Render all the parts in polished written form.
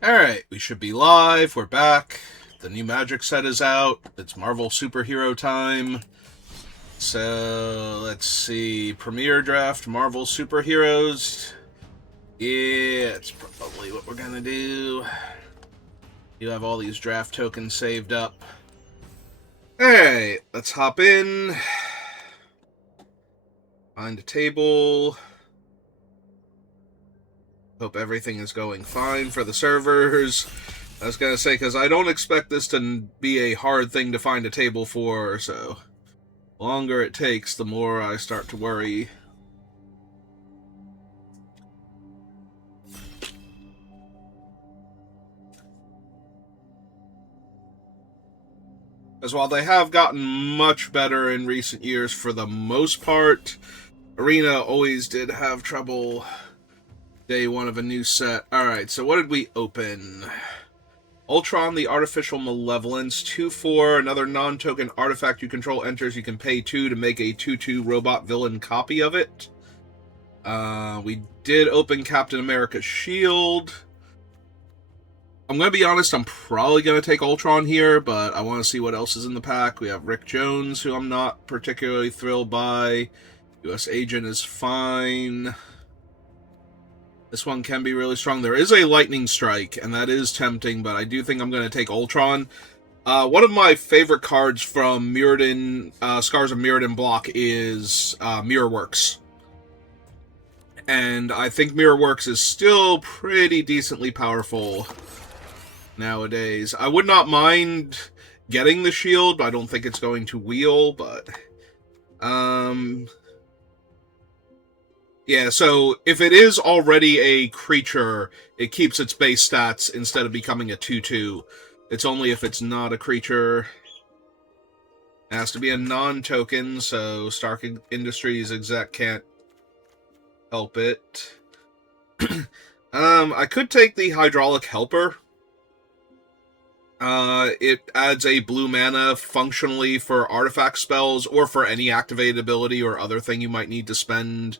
Alright, we should be live. We're back. The new Magic set is out. It's Marvel Superhero time. So, let's see. Premiere Draft, Marvel Superheroes. Yeah, it's probably what we're gonna do. You have all these draft tokens saved up. Alright, let's hop in. Find a table. Hope everything is going fine for the servers. I was going to say, because I don't expect this to be a hard thing to find a table for, so the longer it takes, the more I start to worry. As while they have gotten much better in recent years for the most part, Arena always did have trouble day one of a new set. Alright, so what did we open? Ultron, the Artificial Malevolence, 2/4, another non-token artifact you control enters, you can pay 2 to make a 2/2 robot villain copy of it. We did open Captain America's Shield. I'm going to be honest, I'm probably going to take Ultron here, but I want to see what else is in the pack. We have Rick Jones, who I'm not particularly thrilled by. US Agent is fine. This one can be really strong. There is a Lightning Strike, and that is tempting, but I do think I'm going to take Ultron. One of my favorite cards from Mirrodin, Scars of Mirrodin block is Mirrorworks. And I think Mirrorworks is still pretty decently powerful nowadays. I would not mind getting the shield, but I don't think it's going to wheel, but yeah, so if it is already a creature, it keeps its base stats instead of becoming a 2/2. It's only if it's not a creature. It has to be a non-token, so Stark Industries exec can't help it. I could take the Hydraulic Helper. It adds a blue mana functionally for artifact spells or for any activated ability or other thing you might need to spend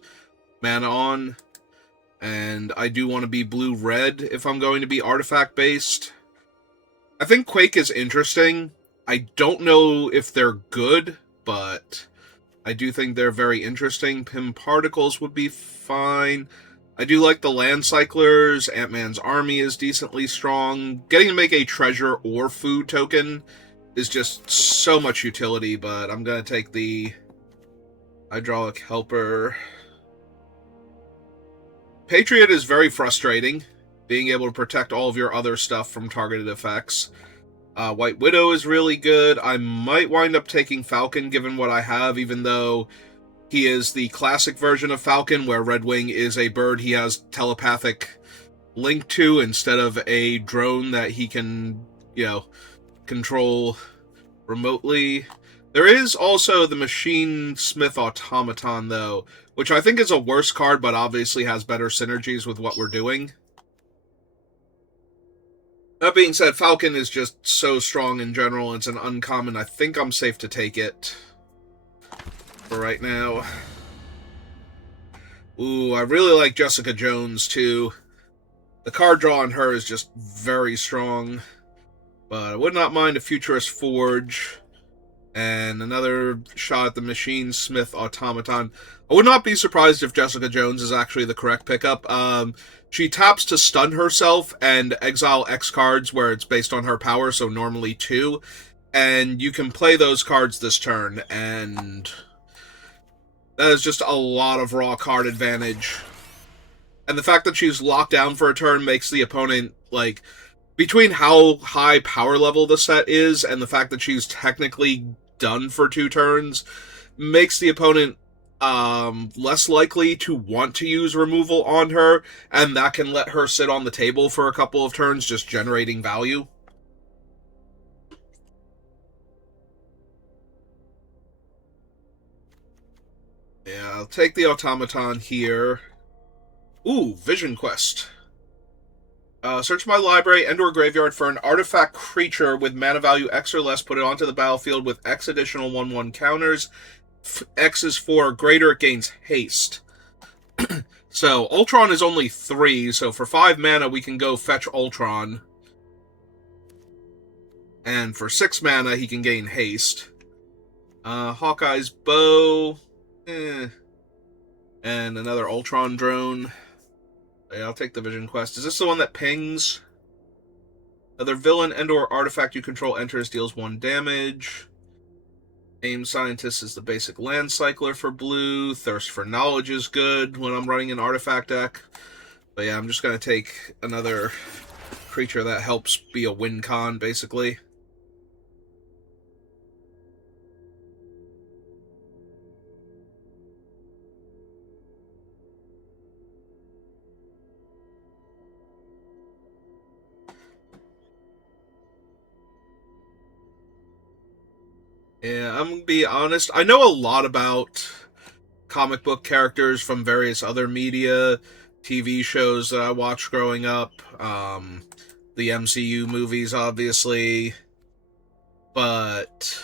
mana on, and I do want to be blue-red if I'm going to be artifact-based. I think Quake is interesting. I don't know if they're good, but I do think they're very interesting. Pim Particles would be fine. I do like the Land Cyclers. Ant-Man's Army is decently strong. Getting to make a treasure or food token is just so much utility, but I'm going to take the Hydraulic Helper. Patriot is very frustrating, being able to protect all of your other stuff from targeted effects. White Widow is really good. I might wind up taking Falcon, given what I have, even though he is the classic version of Falcon, where Red Wing is a bird he has telepathic link to, instead of a drone that he can, control remotely. There is also the Machine Smith Automaton, though, which I think is a worse card, but obviously has better synergies with what we're doing. That being said, Falcon is just so strong in general. It's an uncommon. I think I'm safe to take it for right now. Ooh, I really like Jessica Jones, too. The card draw on her is just very strong. But I would not mind a Futurist Forge. And another shot at the Machine Smith Automaton. I would not be surprised if Jessica Jones is actually the correct pickup. She taps to stun herself and exile X cards where it's based on her power, so normally 2. And you can play those cards this turn, and that is just a lot of raw card advantage. And the fact that she's locked down for a turn makes the opponent, between how high power level the set is and the fact that she's technically done for 2 turns, makes the opponent less likely to want to use removal on her, and that can let her sit on the table for a couple of turns, just generating value. Yeah, I'll take the Automaton here. Ooh, Vision Quest. Search my library and/or graveyard for an artifact creature with mana value X or less. Put it onto the battlefield with X additional 1/1 counters. X is 4 or greater, it gains haste. So, Ultron is only 3, so for 5 mana we can go fetch Ultron. And for 6 mana he can gain haste. Hawkeye's bow. And another Ultron drone. Yeah, I'll take the Vision Quest. Is this the one that pings? Other villain and/or artifact you control enters, deals 1 damage. Aim Scientist is the basic land cycler for blue. Thirst for Knowledge is good when I'm running an artifact deck. But yeah, I'm just going to take another creature that helps be a win con, basically. Yeah, I'm gonna be honest. I know a lot about comic book characters from various other media, TV shows that I watched growing up, the MCU movies, obviously. But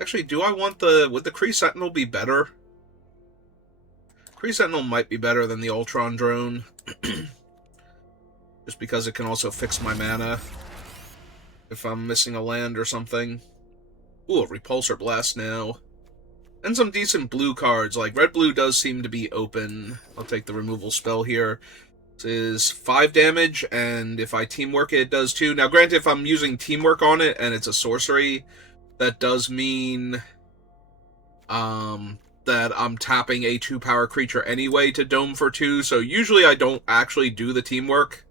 actually, do I want would the Kree Sentinel be better? Kree Sentinel might be better than the Ultron drone, just because it can also fix my mana if I'm missing a land or something. Ooh, a Repulsor Blast now. And some decent blue cards, like red-blue does seem to be open. I'll take the removal spell here. This is 5 damage, and if I teamwork it does 2. Now granted, if I'm using teamwork on it and it's a sorcery, that does mean that I'm tapping a 2-power creature anyway to dome for 2, so usually I don't actually do the teamwork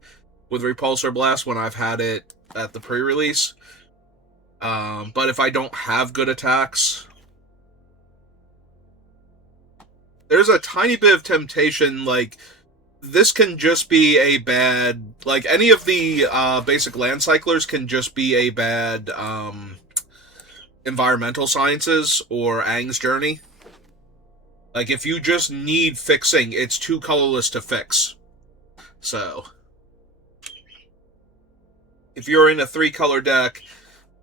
with Repulsor Blast when I've had it at the pre-release. But if I don't have good attacks, there's a tiny bit of temptation, like, this can just be a bad, like, any of the basic land cyclers can just be a bad environmental sciences or Aang's Journey. Like, if you just need fixing, it's too colorless to fix. So, if you're in a 3-color deck,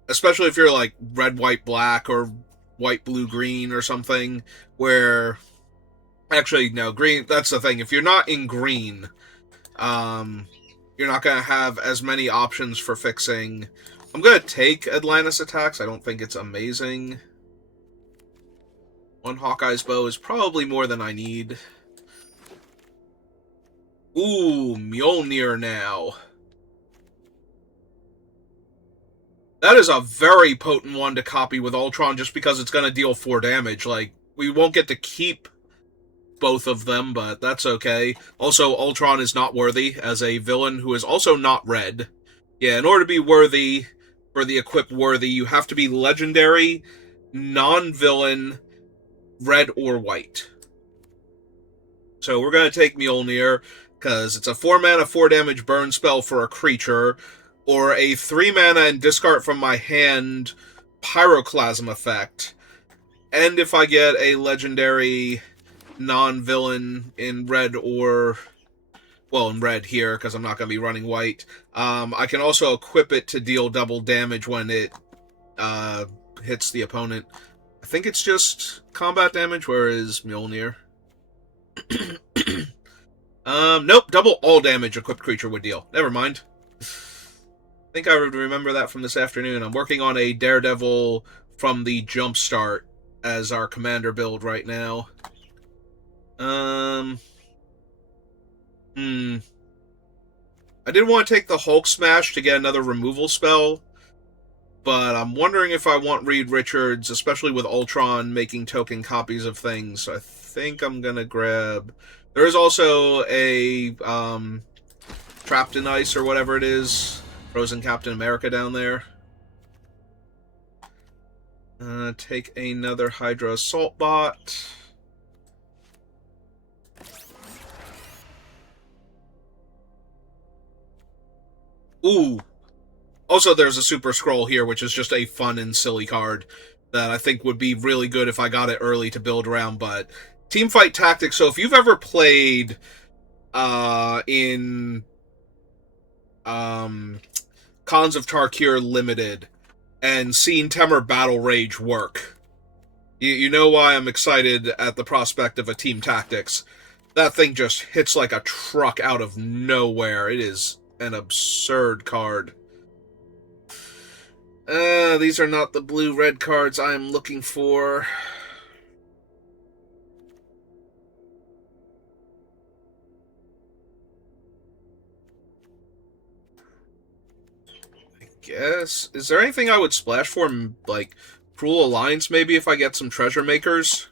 especially if you're like red, white, black, or white, blue, green, or something, where... Actually, no, green, that's the thing. If you're not in green, you're not going to have as many options for fixing. I'm going to take Atlantis Attacks. I don't think it's amazing. 1 Hawkeye's Bow is probably more than I need. Ooh, Mjolnir now. That is a very potent one to copy with Ultron just because it's going to deal 4 damage. Like, we won't get to keep both of them, but that's okay. Also, Ultron is not worthy as a villain who is also not red. Yeah, in order to be worthy, for the equip worthy, you have to be legendary, non-villain, red or white. So we're going to take Mjolnir, because it's a 4-mana, 4-damage burn spell for a creature, or a 3-mana and discard from my hand Pyroclasm effect. And if I get a legendary non-villain in red or... well, in red here, because I'm not going to be running white. I can also equip it to deal double damage when it hits the opponent. I think it's just combat damage, whereas Mjolnir... nope, double all damage equipped creature would deal. Never mind. I think I would remember that from this afternoon. I'm working on a Daredevil from the Jumpstart as our commander build right now. I did want to take the Hulk Smash to get another removal spell, but I'm wondering if I want Reed Richards, especially with Ultron making token copies of things. So I think I'm gonna grab... There is also a Trapped in Ice or whatever it is, Frozen Captain America down there. Take another Hydra Assault Bot. Ooh. Also, there's a Super Scroll here, which is just a fun and silly card that I think would be really good if I got it early to build around, but... Teamfight Tactics, so if you've ever played in Khans of Tarkir Limited and seen Temur Battle Rage work, you know why I'm excited at the prospect of a Team Tactics. That thing just hits like a truck out of nowhere. It is an absurd card. These are not the blue-red cards I am looking for. I guess. Is there anything I would splash for? Like, Cruel Alliance, maybe, if I get some Treasure Makers?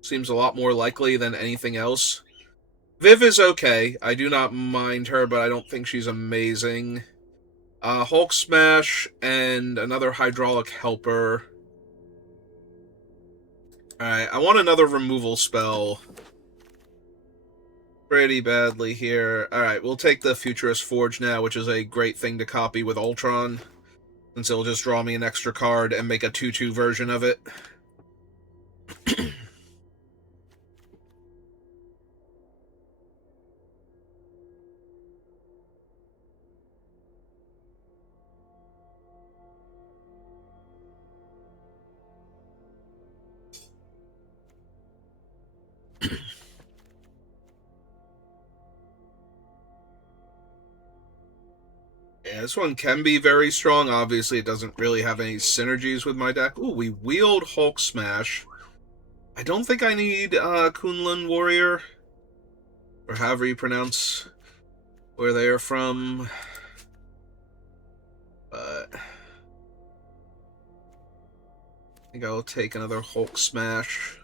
Seems a lot more likely than anything else. Viv is okay. I do not mind her, but I don't think she's amazing. Hulk Smash and another Hydraulic Helper. Alright, I want another removal spell pretty badly here. Alright, we'll take the Futurist Forge now, which is a great thing to copy with Ultron, since it'll just draw me an extra card and make a 2/2 version of it. Yeah, this one can be very strong. Obviously, it doesn't really have any synergies with my deck. Ooh, we wield Hulk Smash. I don't think I need Kunlun Warrior, or however you pronounce where they are from. But I think I'll take another Hulk Smash.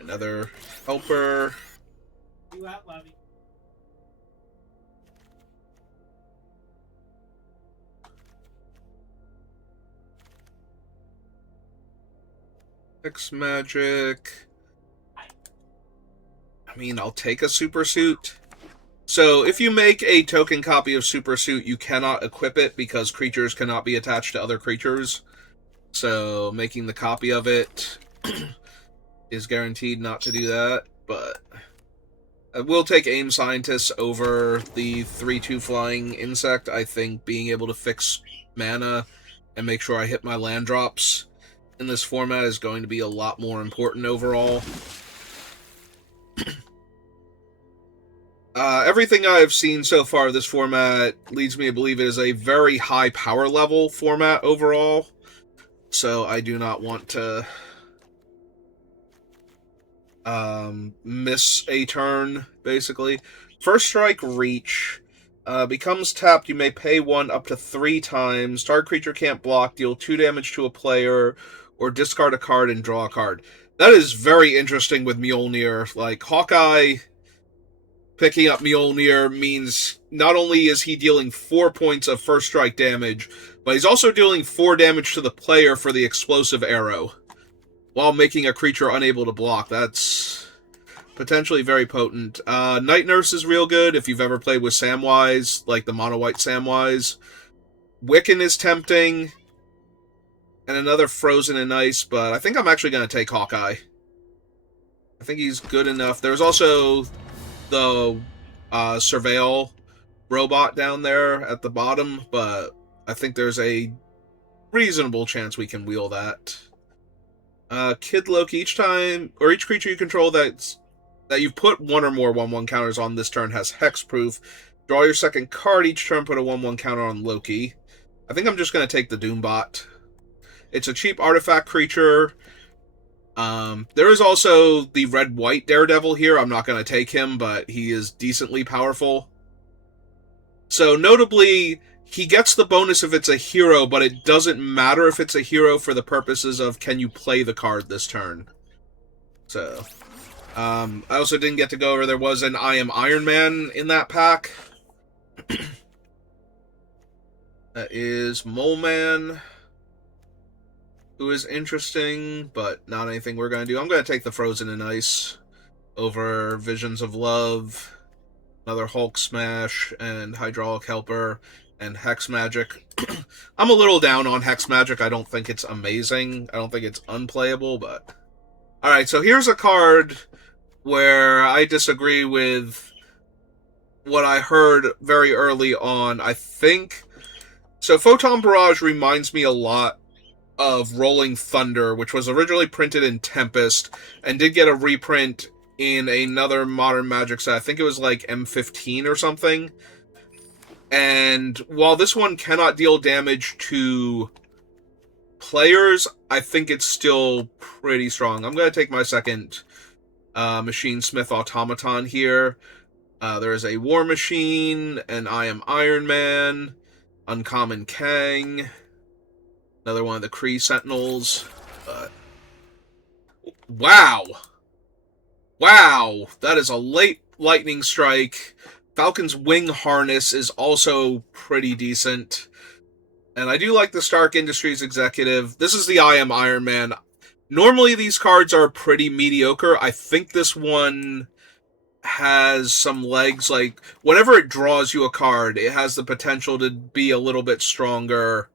Another Helper. You out, Lovey. X Magic. I mean, I'll take a Super Suit. So, if you make a token copy of Super Suit, you cannot equip it because creatures cannot be attached to other creatures. So, making the copy of it is guaranteed not to do that, but I will take Aim Scientist over the 3/2 flying insect. I think being able to fix mana and make sure I hit my land drops in this format is going to be a lot more important overall. Everything I've seen so far of this format leads me to believe it is a very high power level format overall, so I do not want to miss a turn, basically. First Strike Reach. Becomes tapped, you may pay 1 up to 3 times. Target creature can't block, deal 2 damage to a player, or discard a card and draw a card. That is very interesting with Mjolnir. Like, Hawkeye picking up Mjolnir means not only is he dealing 4 points of first strike damage, but he's also dealing 4 damage to the player for the explosive arrow, while making a creature unable to block. That's potentially very potent. Night Nurse is real good if you've ever played with Samwise, like the mono-white Samwise. Wiccan is tempting, and another Frozen in Ice, but I think I'm actually going to take Hawkeye. I think he's good enough. There's also the Surveil robot down there at the bottom, but I think there's a reasonable chance we can wheel that. Kid Loki, each creature you control that you've put 1 or more 1/1 counters on this turn has hexproof. Draw your second card each turn, put a 1/1 counter on Loki. I think I'm just going to take the Doombot. It's a cheap artifact creature. There is also the red-white Daredevil here. I'm not going to take him, but he is decently powerful. So, notably, he gets the bonus if it's a hero, but it doesn't matter if it's a hero for the purposes of can you play the card this turn. So, I also didn't get to go over, there was an I Am Iron Man in that pack. That is Mole Man, who is interesting, but not anything we're going to do. I'm going to take the Frozen in Ice over Visions of Love, another Hulk Smash, and Hydraulic Helper, and Hex Magic. I'm a little down on Hex Magic. I don't think it's amazing. I don't think it's unplayable, but... Alright, so here's a card where I disagree with what I heard very early on. I think... So Photon Barrage reminds me a lot of Rolling Thunder, which was originally printed in Tempest and did get a reprint in another Modern Magic set. I think it was like M15 or something. And while this one cannot deal damage to players, I think it's still pretty strong. I'm going to take my second Machine Smith Automaton here. There is a War Machine, an I Am Iron Man, Uncommon Kang, another one of the Kree Sentinels. Wow! Wow! That is a late lightning strike. Falcon's Wing Harness is also pretty decent. And I do like the Stark Industries Executive. This is the I Am Iron Man. Normally these cards are pretty mediocre. I think this one has some legs. Like, whenever it draws you a card, it has the potential to be a little bit stronger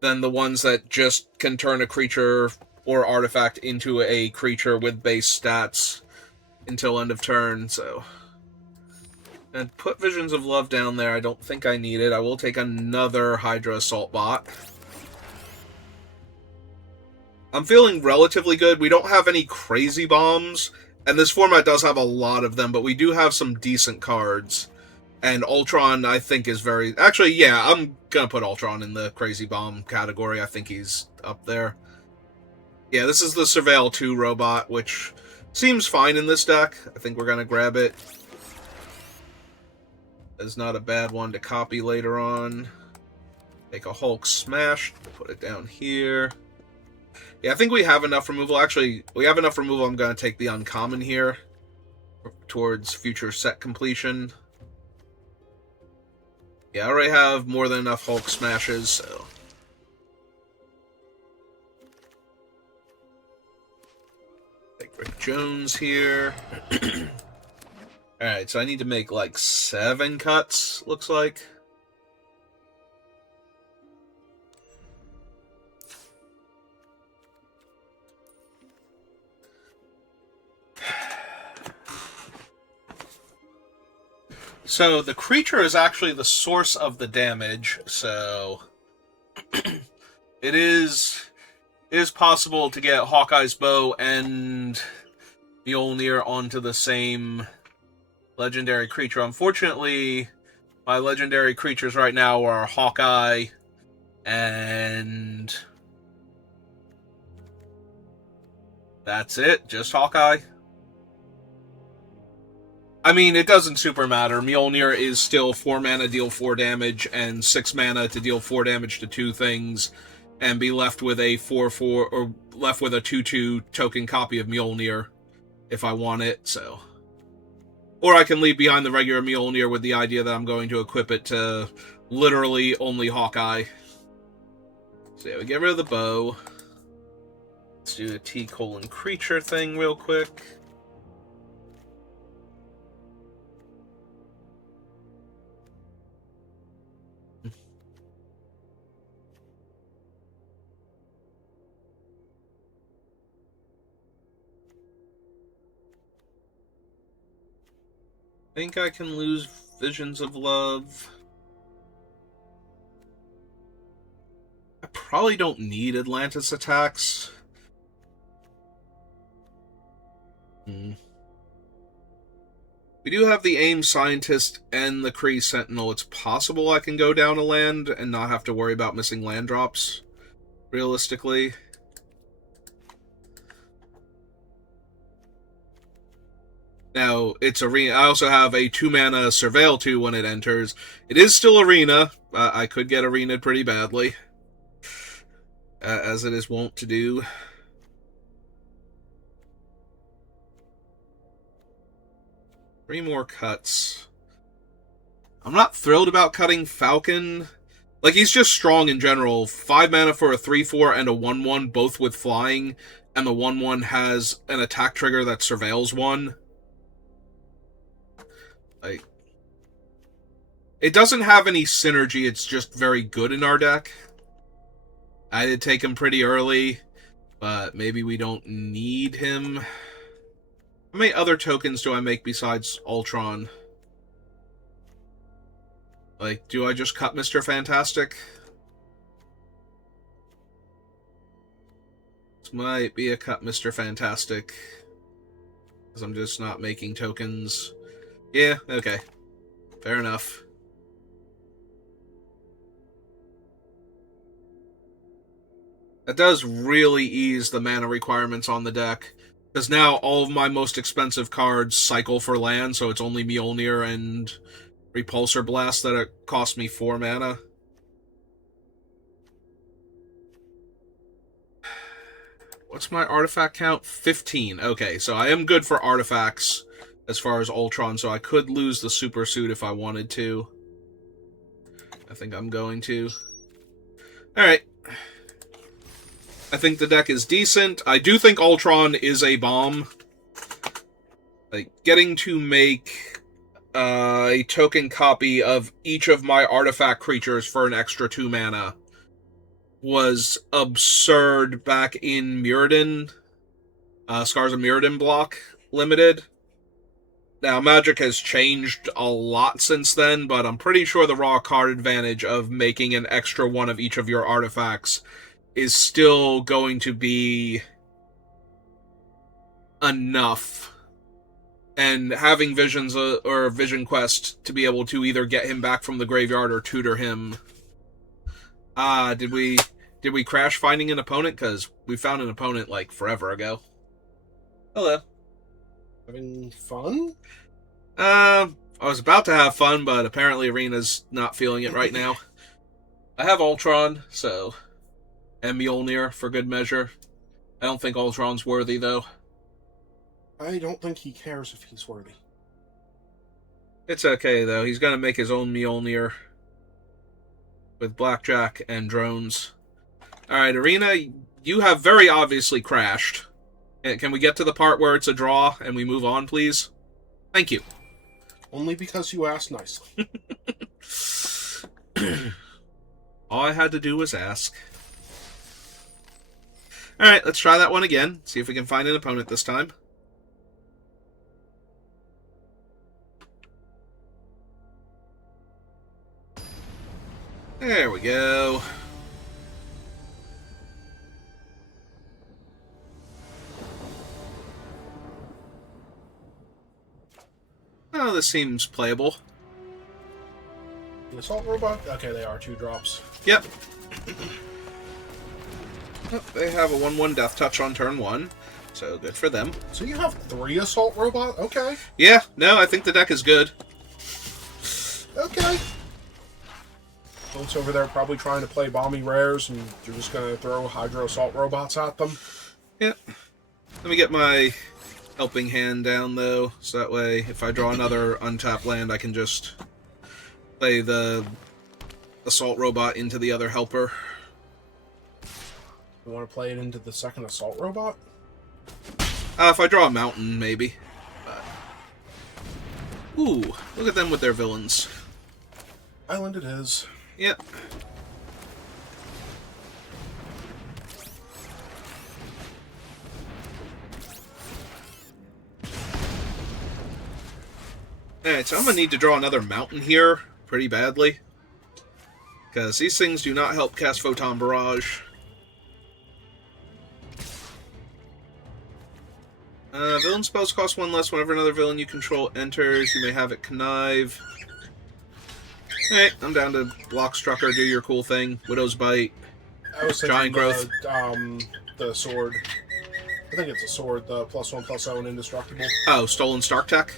than the ones that just can turn a creature or artifact into a creature with base stats until end of turn, so... And put Visions of Love down there. I don't think I need it. I will take another Hydra Assault Bot. I'm feeling relatively good. We don't have any crazy bombs, and this format does have a lot of them, but we do have some decent cards. And Ultron, I think, is very... Actually, yeah, I'm gonna put Ultron in the crazy bomb category. I think he's up there. Yeah, this is the Surveil 2 robot, which seems fine in this deck. I think we're gonna grab it. It's not a bad one to copy later on. Make a Hulk Smash, put it down here. Yeah, I think we have enough removal. Actually, we have enough removal. I'm going to take the Uncommon here towards future set completion. Yeah, I already have more than enough Hulk Smashes, so... Take Rick Jones here. Alright, so I need to make like 7 cuts, looks like. So the creature is actually the source of the damage, so it is possible to get Hawkeye's Bow and Mjolnir onto the same legendary creature. Unfortunately, my legendary creatures right now are Hawkeye and that's it, just Hawkeye. I memean, it doesn't super matter. Mjolnir is still 4 mana, deal 4 damage, and 6 mana to deal 4 damage to 2 things, and be left with a 4/4, or left with a 2/2 token copy of Mjolnir, if I want it, so... Or I can leave behind the regular Mjolnir with the idea that I'm going to equip it to literally only Hawkeye. So yeah, we get rid of the bow. Let's do a T:(creature thing real quick. I think I can lose Visions of Love. I probably don't need Atlantis attacks. We do have the AIM Scientist and the Kree Sentinel. It's possible I can go down a land and not have to worry about missing land drops, realistically. Now, it's Arena. I also have a 2-mana Surveil 2 when it enters. It is still Arena. I could get Arena'd pretty badly, as it is wont to do. Three more cuts. I'm not thrilled about cutting Falcon. Like, he's just strong in general. 5 mana for a 3/4 and a 1/1, both with flying, and the 1/1 has an attack trigger that surveils 1. Like, it doesn't have any synergy, it's just very good in our deck. I did take him pretty early, but maybe we don't need him. How many other tokens do I make besides Ultron? Like, do I just cut Mr. Fantastic? This might be a cut, Mr. Fantastic. Because I'm just not making tokens. Yeah, okay. Fair enough. That does really ease the mana requirements on the deck. Because now all of my most expensive cards cycle for land, so it's only Mjolnir and Repulsor Blast that it cost me 4 mana. What's my artifact count? 15. Okay, so I am good for artifacts as far as Ultron, so I could lose the super suit if I wanted to. I think I'm going to. Alright. I think the deck is decent. I do think Ultron is a bomb. Like, getting to make a token copy of each of my artifact creatures for an extra 2 mana was absurd back in Mirrodin. Scars of Mirrodin block limited. Now, Magic has changed a lot since then, but I'm pretty sure the raw card advantage of making an extra one of each of your artifacts is still going to be enough. And having Visions or Vision Quest to be able to either get him back from the graveyard or tutor him. Did we crash finding an opponent? Because we found an opponent like forever ago. Hello. Having fun? I was about to have fun, but apparently Arena's not feeling it right now. I have Ultron, so... and Mjolnir, for good measure. I don't think Ultron's worthy, though. I don't think he cares if he's worthy. It's okay, though. He's gonna make his own Mjolnir. With Blackjack and drones. Alright, Arena, you have very obviously crashed. Can we get to the part where it's a draw and we move on, please? Thank you. Only because you asked nicely. All I had to do was ask. Alright, let's try that one again. See if we can find an opponent this time. There we go. Oh, this seems playable. The assault robot? Okay, they are 2 drops. Yep. Oh, they have a 1/1 death touch on turn 1, so good for them. So you have 3 assault robot? Okay. Yeah, no, I think the deck is good. Okay. Folks over there probably trying to play Bombing Rares, and you're just going to throw Hydro Assault Robots at them. Yep. Let me get my helping hand down, though, so that way, if I draw another untapped land, I can just play the Assault Robot into the other helper. You want to play it into the second Assault Robot? If I draw a mountain, maybe. Ooh, look at them with their villains. Island it is. Yep. Alright, so I'm going to need to draw another mountain here pretty badly. Because these things do not help cast Photon Barrage. Villain spells cost 1 less whenever another villain you control enters. You may have it connive. Alright, I'm down to Block Strucker, do your cool thing. Widow's Bite. I was Giant Growth. The sword. I think it's a sword, the +1/+0 indestructible. Oh, Stolen Stark Tech?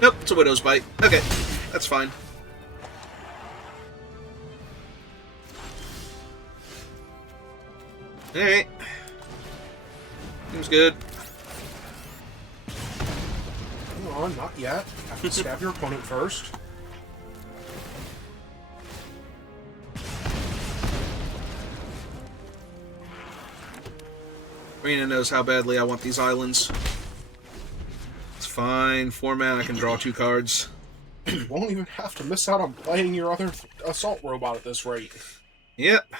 Nope, it's a Widow's Bite. Okay, that's fine. Alright. Seems good. Hang on, not yet. Have to stab your opponent first. Rena knows how badly I want these islands. It's fine. 4 mana, I can draw 2 cards. You won't even have to miss out on playing your other assault robot at this rate. Yep.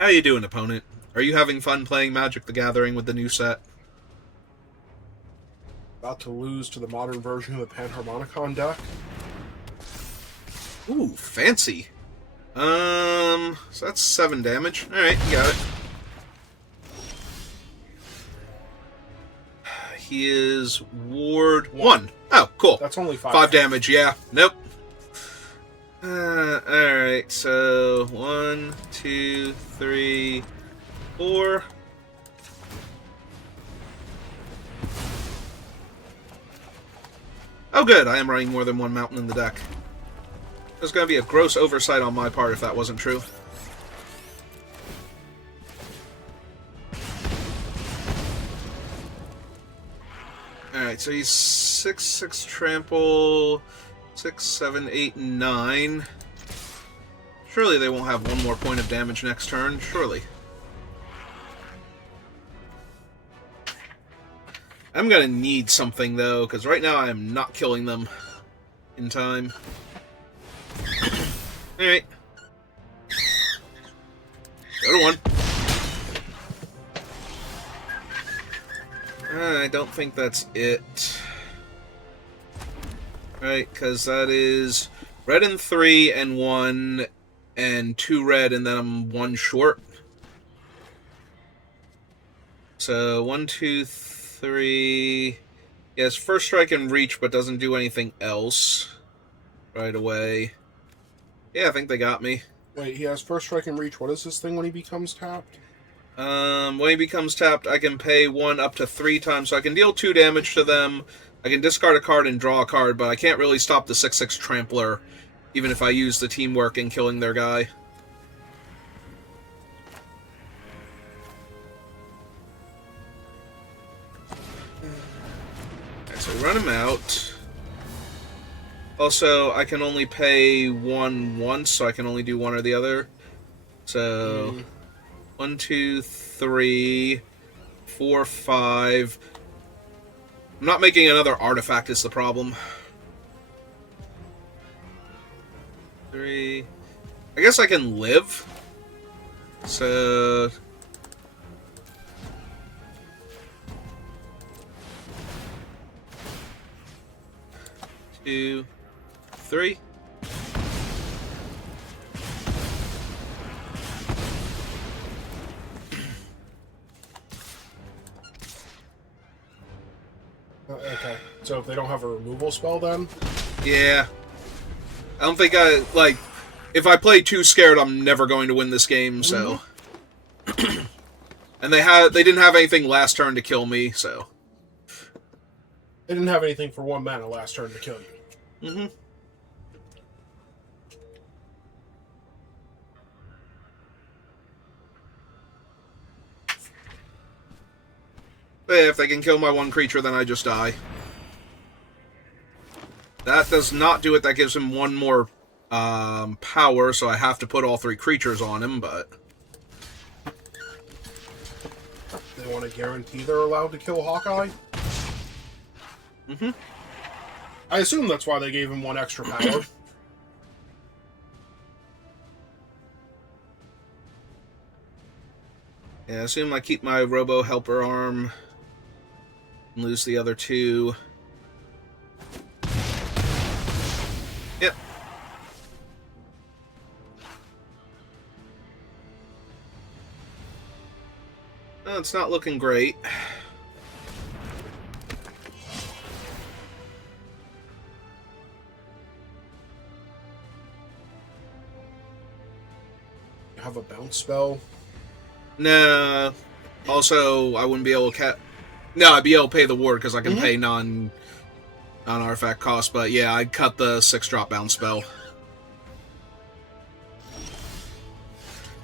How you doing, opponent? Are you having fun playing Magic the Gathering with the new set? About to lose to the modern version of the Panharmonicon deck. Ooh, fancy. So that's 7 damage. Alright, you got it. He is Ward 1. Oh, cool. That's only 5. 5 damage, yeah. Nope. Alright, so 1, 2, 3, 4. Oh, good. I am running more than one mountain in the deck. There's going to be a gross oversight on my part if that wasn't true. Alright, so he's 6 trample, 6, 7, 8, 9. Surely they won't have one more point of damage next turn. Surely. I'm going to need something, though, because right now I am not killing them in time. Alright. Go to 1. I don't think that's it. Right, because that is red and 3 and 1 and 2 red, and then I'm 1 short. So 1, 2, 3. Yes, first strike and reach, but doesn't do anything else right away. Yeah, I think they got me. Wait, he has first strike and reach. What is this thing when he becomes tapped? When he becomes tapped, I can pay 1 up to 3 times, so I can deal 2 damage to them. I can discard a card and draw a card, but I can't really stop the 6/6 Trampler, even if I use the teamwork in killing their guy. Okay, so run him out. Also, I can only pay 1 once, so I can only do 1 or the other. So... 1, 2, 3, 4, 5. I'm not making another artifact is the problem. 3. I guess I can live. So... 2, 3. Okay, so if they don't have a removal spell, then Yeah. I don't think I, like, if I play too scared, I'm never going to win this game, so... And they didn't have anything last turn to kill me, so... they didn't have anything for 1 mana last turn to kill you. Mm-hmm. But yeah, if they can kill my 1 creature, then I just die. That does not do it. That gives him 1 more power, so I have to put all 3 creatures on him, but... They want to guarantee they're allowed to kill Hawkeye? Mm-hmm. I assume that's why they gave him 1 extra power. Yeah, I assume I keep my Robo Helper arm and lose the other 2. Yep. Oh, it's not looking great. You have a bounce spell. No. Also, I wouldn't be able to No, I'd be able to pay the ward because I can pay non-artifact cost, but yeah, I'd cut the 6-drop bounce spell.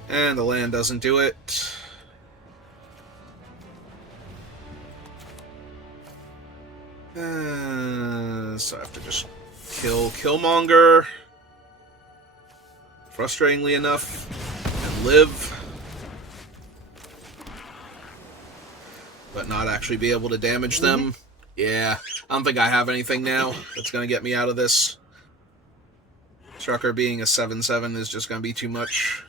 And the land doesn't do it. So I have to just kill Killmonger. Frustratingly enough. And live. But not actually be able to damage them. Yeah, I don't think I have anything now that's going to get me out of this. Strucker being a 7/7 is just going to be too much.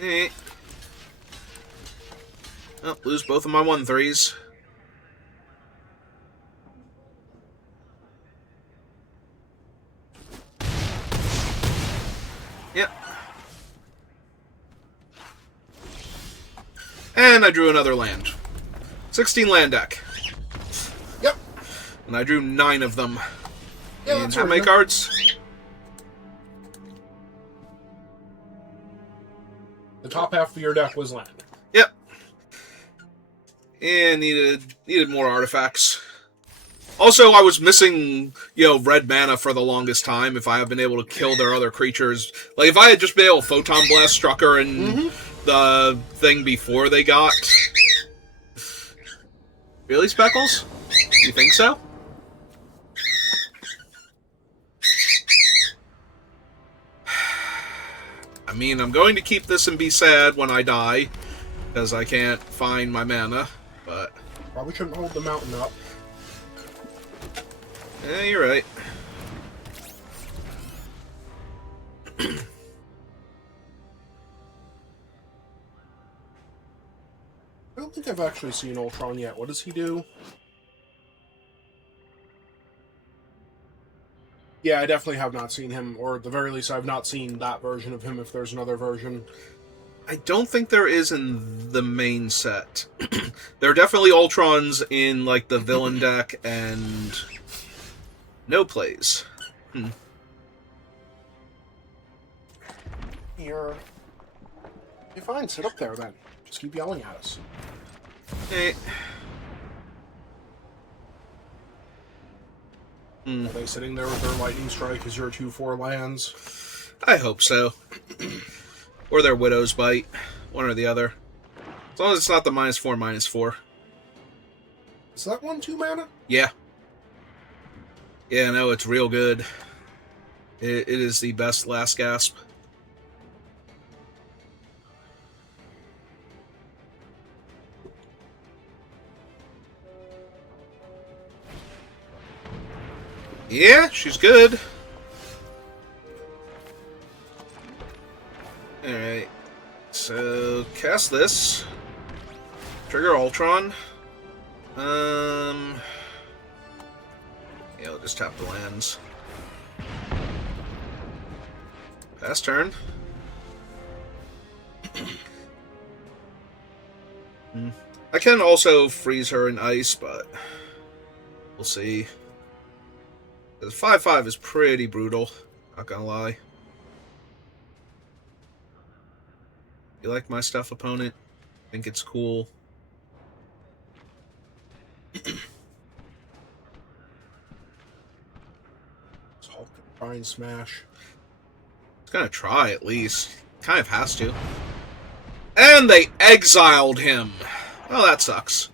Eh. Oh, lose both of my 1/3s. I drew another land. 16 land deck. Yep. And I drew 9 of them. Yeah, and that's how many arena. cards? The top half of your deck was land. Yep. And needed more artifacts. Also, I was missing, red mana for the longest time. If I had been able to kill their other creatures, like if I had just been able to Photon Blast Strucker and the thing before they got. Really, Speckles? You think so? I mean, I'm going to keep this and be sad when I die, because I can't find my mana, but... Probably shouldn't hold the mountain up. Yeah, you're right. I don't think I've actually seen Ultron yet. What does he do? Yeah, I definitely have not seen him, or at the very least, I've not seen that version of him if there's another version. I don't think there is in the main set. There are definitely Ultrons in, like, the villain deck and no plays. Here. Okay, fine, sit up there then. Just keep yelling at us. Eh. Are they sitting there with their lightning strike as your 2/4 lands? I hope so. Or their Widow's Bite. One or the other. As long as it's not the -4/-4. Is that 1/2 mana? Yeah. Yeah, no, it's real good. It is the best last gasp. Yeah, she's good. Alright. So, cast this. Trigger Ultron. Yeah, I'll just tap the lands. Pass turn. I can also freeze her in ice, but we'll see. 'Cause 5/5 is pretty brutal, not gonna lie. You like my stuff, opponent? Think it's cool? Hulk try and smash. It's gonna try, at least. Kind of has to. And they exiled him! Well, that sucks.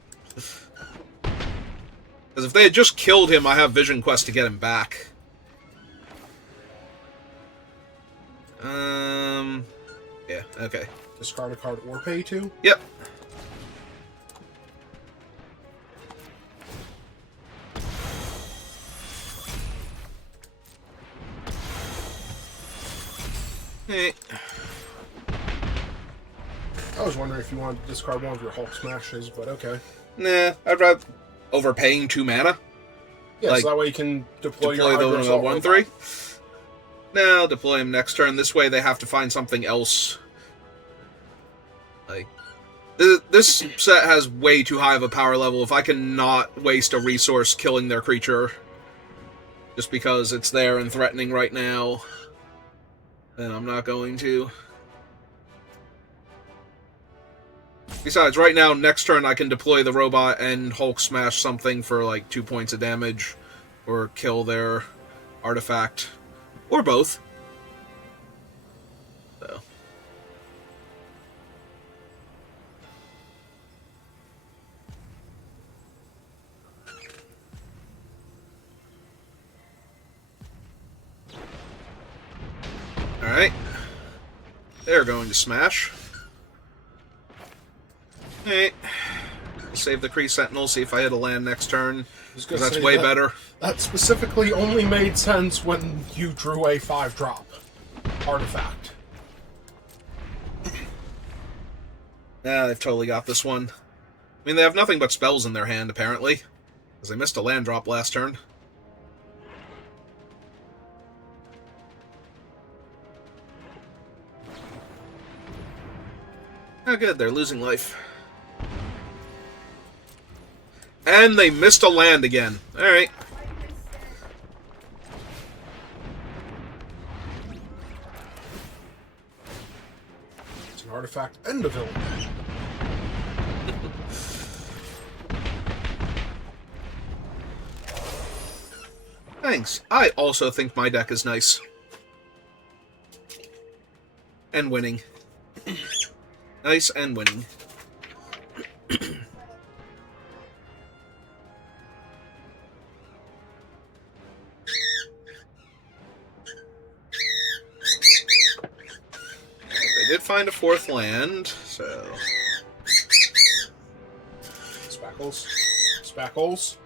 Because if they had just killed him, I have Vision Quest to get him back. Yeah, okay. Discard a card or pay 2? Yep. Eh. I was wondering if you wanted to discard one of your Hulk smashes, but okay. Nah, I'd rather overpaying 2 mana. Yeah, Like, so that way you can deploy your the Hydro Assault 1/3. No, I'll deploy him next turn. This way they have to find something else. Like, this set has way too high of a power level. If I cannot waste a resource killing their creature just because it's there and threatening right now, then I'm not going to. Besides, right now, next turn I can deploy the robot and Hulk smash something for like 2 points of damage, or kill their artifact, or both. So. Alright. They're going to smash. Alright. Save the Kree Sentinel, see if I hit a land next turn. Because that's way better. That specifically only made sense when you drew a 5-drop artifact. Yeah, they've totally got this one. I mean, they have nothing but spells in their hand, apparently. Because they missed a land drop last turn. Oh, good, they're losing life. And they missed a land again. Alright. It's an artifact and a villain. Thanks. I also think my deck is nice. And winning. Nice and winning. They did find a fourth land, so... Spackles. Spackles.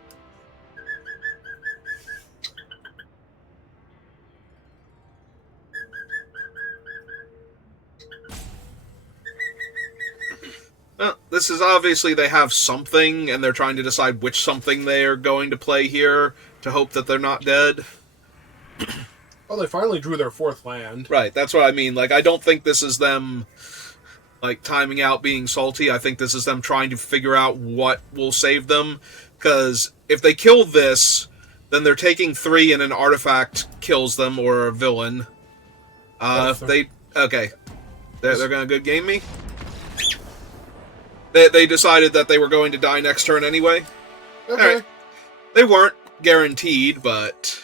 Well, this is obviously they have something, and they're trying to decide which something they are going to play here to hope that they're not dead. Well, they finally drew their fourth land. Right, that's what I mean. Like, I don't think this is them, like, timing out being salty. I think this is them trying to figure out what will save them. Because if they kill this, then they're taking 3 and an artifact kills them, or a villain. If they... Okay. They're going to good game me? They decided that they were going to die next turn anyway. Okay. Right. They weren't guaranteed, but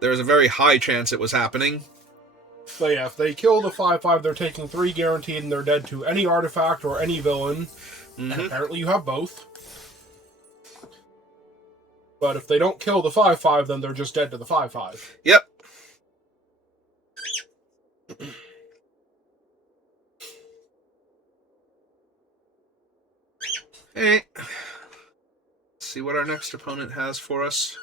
there's a very high chance it was happening. So yeah, if they kill the 5/5, they're taking 3 guaranteed, and they're dead to any artifact or any villain. Mm-hmm. And apparently you have both. But if they don't kill the 5/5, then they're just dead to the 5/5. Yep. Hey. Let's see what our next opponent has for us.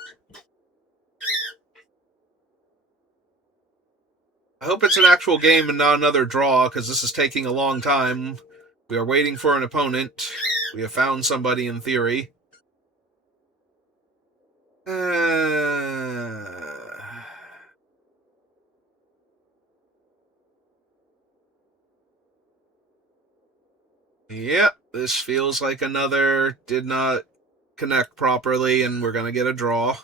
I hope it's an actual game and not another draw, because this is taking a long time. We are waiting for an opponent. We have found somebody in theory. Yep, this feels like another did not connect properly, and we're going to get a draw.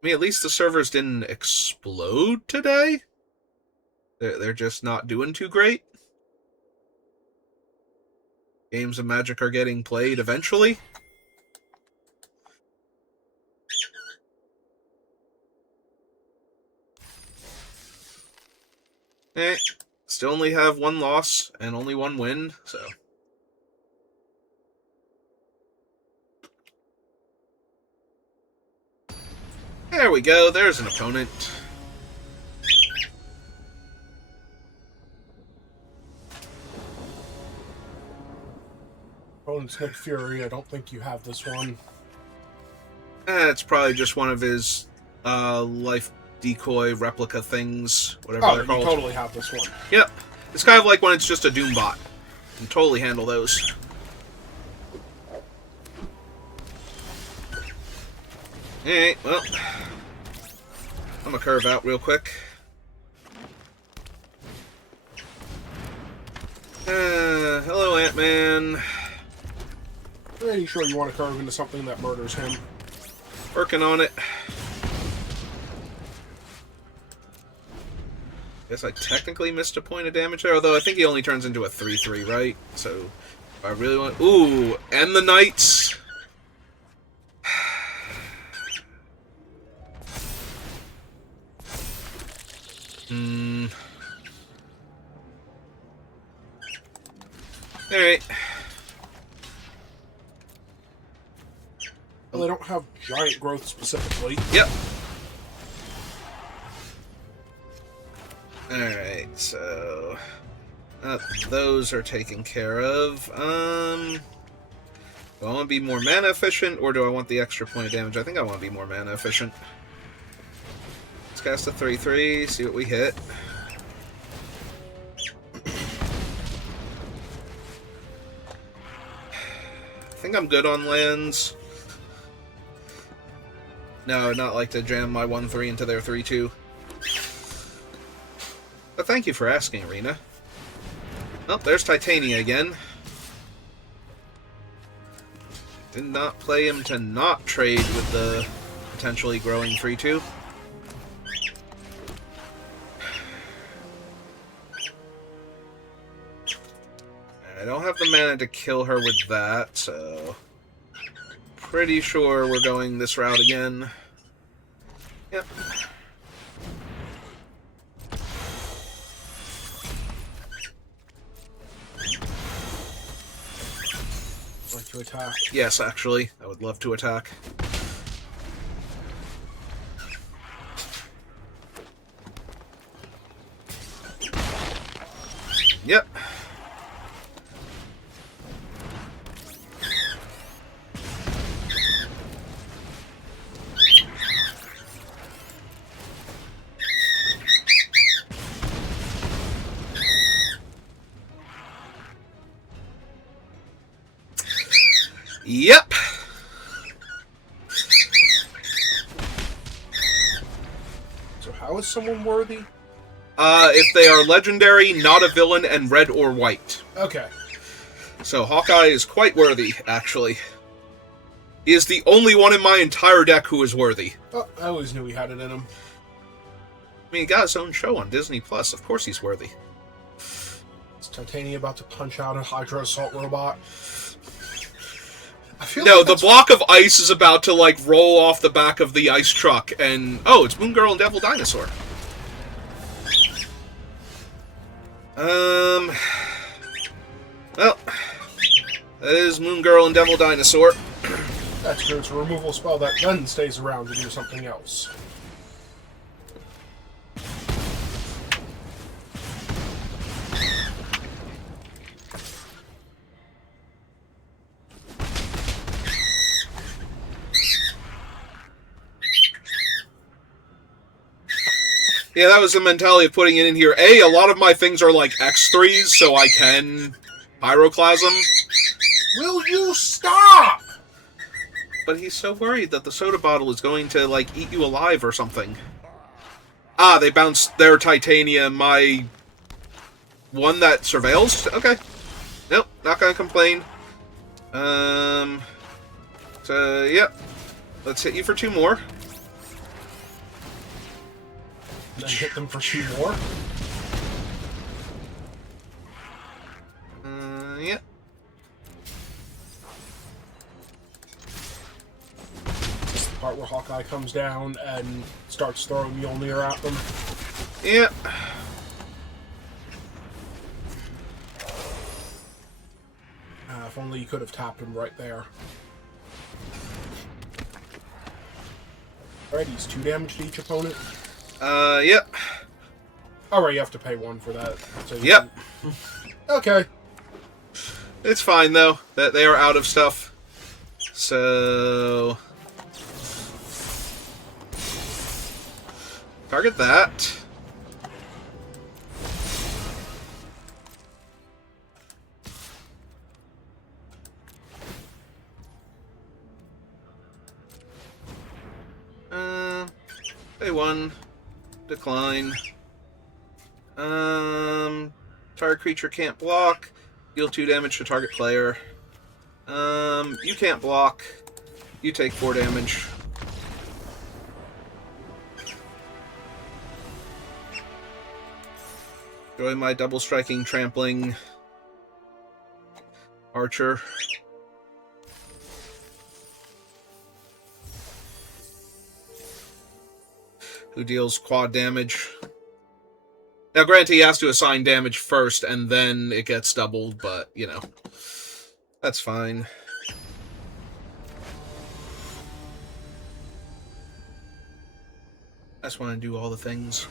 I mean, at least the servers didn't explode today. They're just not doing too great. Games of Magic are getting played eventually. Still only have 1 loss and only 1 win, so... There we go, there's an opponent. Opponent's Nick Fury, I don't think you have this one. It's probably just one of his life decoy replica things, whatever they're called. You totally have this one. Yep. It's kind of like when it's just a Doom bot. You can totally handle those. Alright, well. I'm gonna curve out real quick. Hello, Ant-Man. Pretty sure you want to curve into something that murders him. Working on it. Guess I technically missed a point of damage there, although I think he only turns into a 3/3, right? So, if I really want... Ooh, and the Knights! Alright. Well, they don't have giant growth specifically. Yep. Alright, so... those are taken care of. Do I want to be more mana efficient, or do I want the extra point of damage? I think I want to be more mana efficient. Let's cast a 3/3, see what we hit. I think I'm good on lands. No, not like to jam my 1-3 into their 3-2. But thank you for asking, Arena. Oh, there's Titania again. Did not play him to not trade with the potentially growing 3-2. I don't have the mana to kill her with that, so... Pretty sure we're going this route again. Yep. Like to attack. Yes, actually. I would love to attack. Yep. Yep. So how is someone worthy? If they are legendary, not a villain, and red or white. Okay. So Hawkeye is quite worthy, actually. He is the only one in my entire deck who is worthy. Oh, I always knew he had it in him. I mean, he got his own show on Disney Plus. Of course he's worthy. Is Titania about to punch out a Hydro Assault Robot? I feel No, like the that's... block of ice is about to, like, roll off the back of the ice truck, and... Oh, it's Moon Girl and Devil Dinosaur. Well... That is Moon Girl and Devil Dinosaur. That's true. It's a removal spell that then stays around to do something else. Yeah, that was the mentality of putting it in here. A lot of my things are like X3s, so I can Pyroclasm. Will you stop? But he's so worried that the soda bottle is going to, like, eat you alive or something. Ah, they bounced their Titania, my... one that surveils? Okay. Nope, not gonna complain. So, yep. Let's hit you for 2 more. And then hit them for 2 more. Yep. This is the part where Hawkeye comes down and starts throwing Mjolnir at them. Yep. If only you could have tapped him right there. Alright, he's 2 damage to each opponent. Yep. Alright, you have to pay 1 for that. So Yep. Okay. It's fine, though, that they are out of stuff. So... Target that. Pay 1. Decline. Target creature can't block. Deal 2 damage to target player. You can't block. You take 4 damage. Enjoy my double striking, trampling archer. Who deals quad damage. Now, granted, he has to assign damage first, and then it gets doubled, but, you know, that's fine. I just want to do all the things.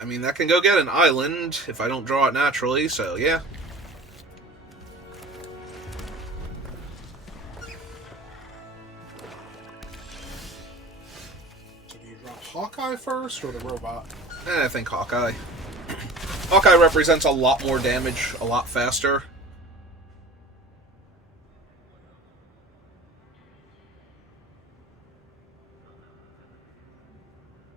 I mean, that can go get an island if I don't draw it naturally, so yeah. Hawkeye first or the robot? I think Hawkeye. Hawkeye represents a lot more damage, a lot faster.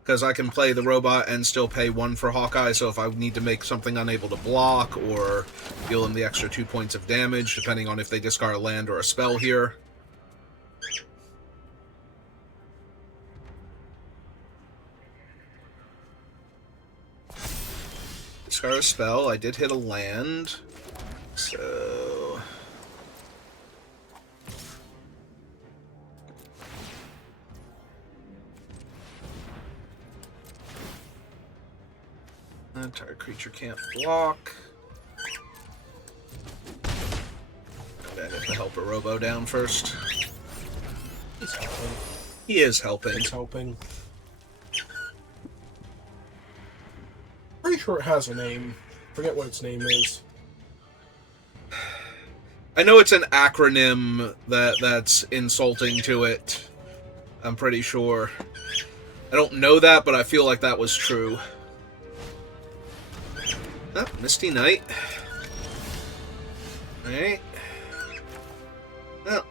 because I can play the robot and still pay 1 for Hawkeye, so if I need to make something unable to block or deal them the extra 2 points of damage, depending on if they discard a land or a spell here. Discard a spell. I did hit a land, so... Entire creature can't block. I have to help a Robo down first. He's helping. He is helping. He's helping. Pretty sure it has a name. Forget what its name is. I know it's an acronym that's insulting to it. I'm pretty sure. I don't know that, but I feel like that was true. Oh, Misty Knight. Alright. Well.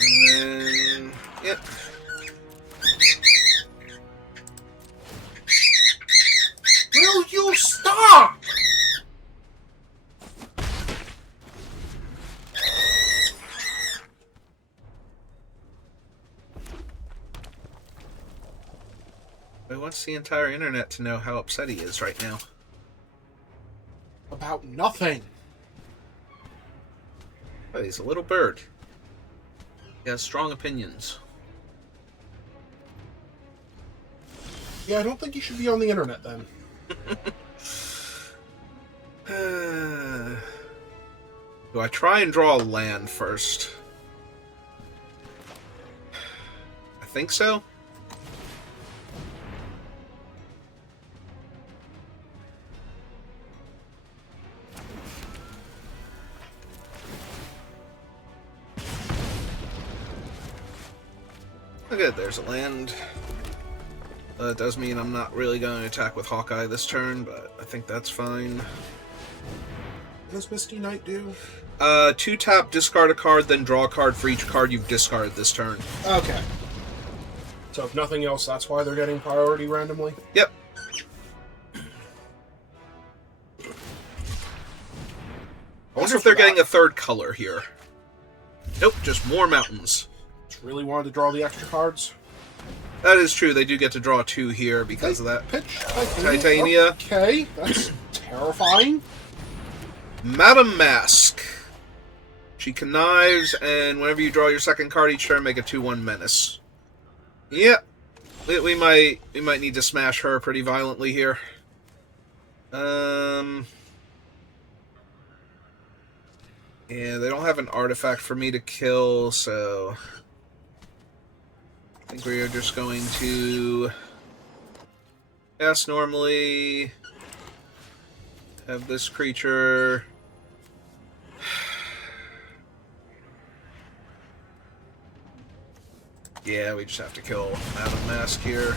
And then... Yep. Will you stop? He wants the entire internet to know how upset he is right now. About nothing. Oh, he's a little bird. He has strong opinions. Yeah, I don't think you should be on the internet then. Do I try and draw a land first? I think so. Okay, there's a land. It does mean I'm not really going to attack with Hawkeye this turn, but I think that's fine. What does Misty Knight do? 2 tap, discard a card, then draw a card for each card you've discarded this turn. Okay. So if nothing else, that's why they're getting priority randomly? Yep. I wonder if they're getting a third color here. Nope, just more mountains. Just really wanted to draw the extra cards? That is true, they do get to draw 2 here because of that. Pitch Titania. Okay, that's terrifying. Madam Mask. She connives, and whenever you draw your second card each turn, make a 2/1 menace. Yep. We might need to smash her pretty violently here. Yeah, they don't have an artifact for me to kill, so I think we are just going to cast normally, have this creature. Yeah, we just have to kill Madam Mask here.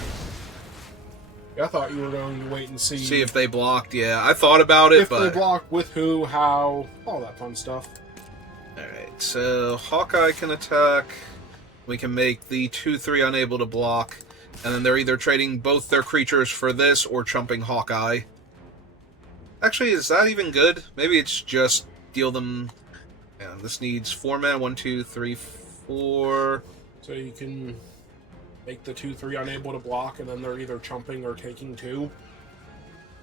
I thought you were going to wait and see. See if they blocked. Yeah, I thought about it, but if they block, with who, how, all that fun stuff. Alright, so Hawkeye can attack. We can make the 2/3 unable to block. And then they're either trading both their creatures for this or chumping Hawkeye. Actually, is that even good? Maybe it's just deal them... Yeah, this needs 4 mana. 1, 2, 3, 4... So you can make the 2/3 unable to block, and then they're either chumping or taking 2.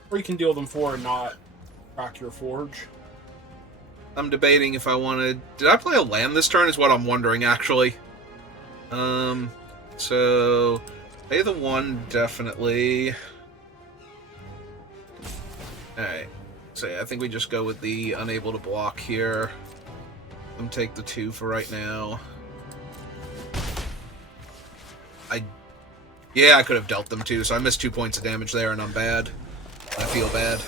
Or you can deal them 4 and not crack your forge. I'm debating if I wanted... Did I play a land this turn is what I'm wondering, actually. So... Pay the 1, definitely. Alright. So yeah, I think we just go with the unable to block here. Let them take the 2 for right now. Yeah, I could have dealt them 2, so I missed 2 points of damage there, and I'm bad. I feel bad.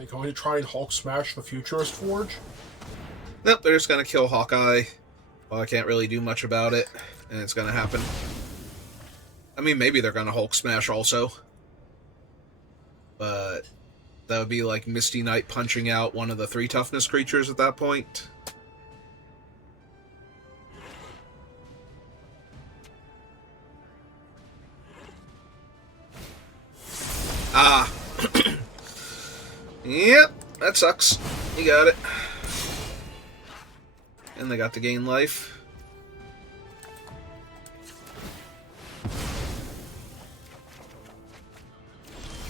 They going to try and Hulk smash the Futurist Forge? Nope, they're just gonna kill Hawkeye. Well, I can't really do much about it, and it's gonna happen. I mean, maybe they're gonna Hulk smash also. But that would be like Misty Knight punching out one of the 3 toughness creatures at that point. Ah. Yep, that sucks. You got it. And they got to gain life.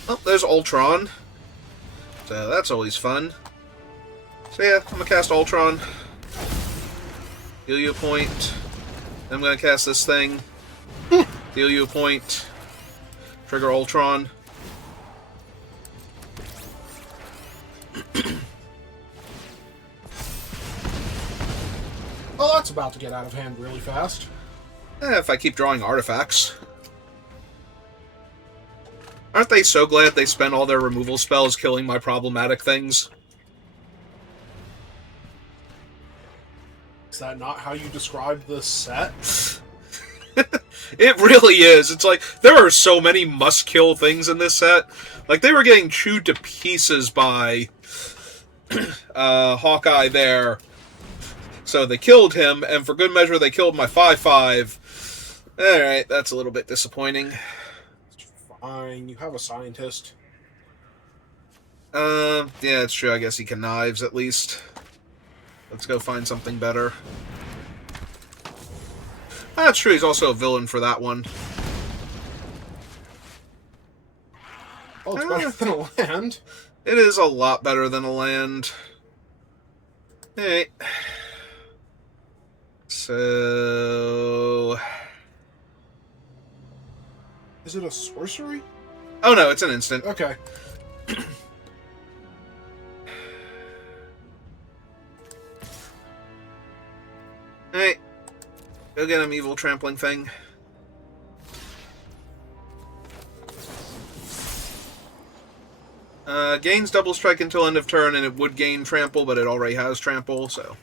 Oh, there's Ultron. So that's always fun. So yeah, I'm gonna cast Ultron. Heal you a point. Then I'm gonna cast this thing. Heal you a point. Trigger Ultron. Oh, that's about to get out of hand really fast. If I keep drawing artifacts. Aren't they so glad they spent all their removal spells killing my problematic things? Is that not how you describe this set? It really is. It's like, there are so many must-kill things in this set. Like, they were getting chewed to pieces by Hawkeye there. So they killed him, and for good measure, they killed my 5/5. Alright, that's a little bit disappointing. Fine, you have a scientist. Yeah, it's true. I guess he can knives, at least. Let's go find something better. That's true, he's also a villain for that one. Oh, it's better than a land. It is a lot better than a land. Hey. So... Is it a sorcery? Oh no, it's an instant. Okay. Hey. Go get him, evil trampling thing. Gains double strike until end of turn, and it would gain trample, but it already has trample, so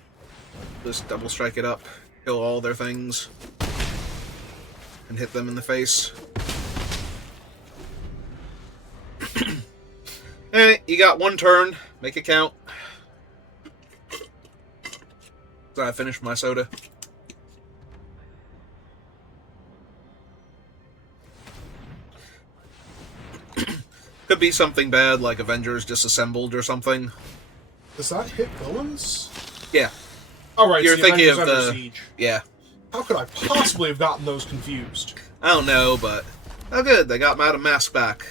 just double strike it up, kill all their things, and hit them in the face. Alright, you got 1 turn. Make it count. So I finished my soda. Could be something bad, like Avengers Disassembled or something. Does that hit villains? Yeah. Oh, right. You're so thinking Avengers of Under the... Siege. Yeah. How could I possibly have gotten those confused? I don't know, but... Oh good, they got Madame Mask back.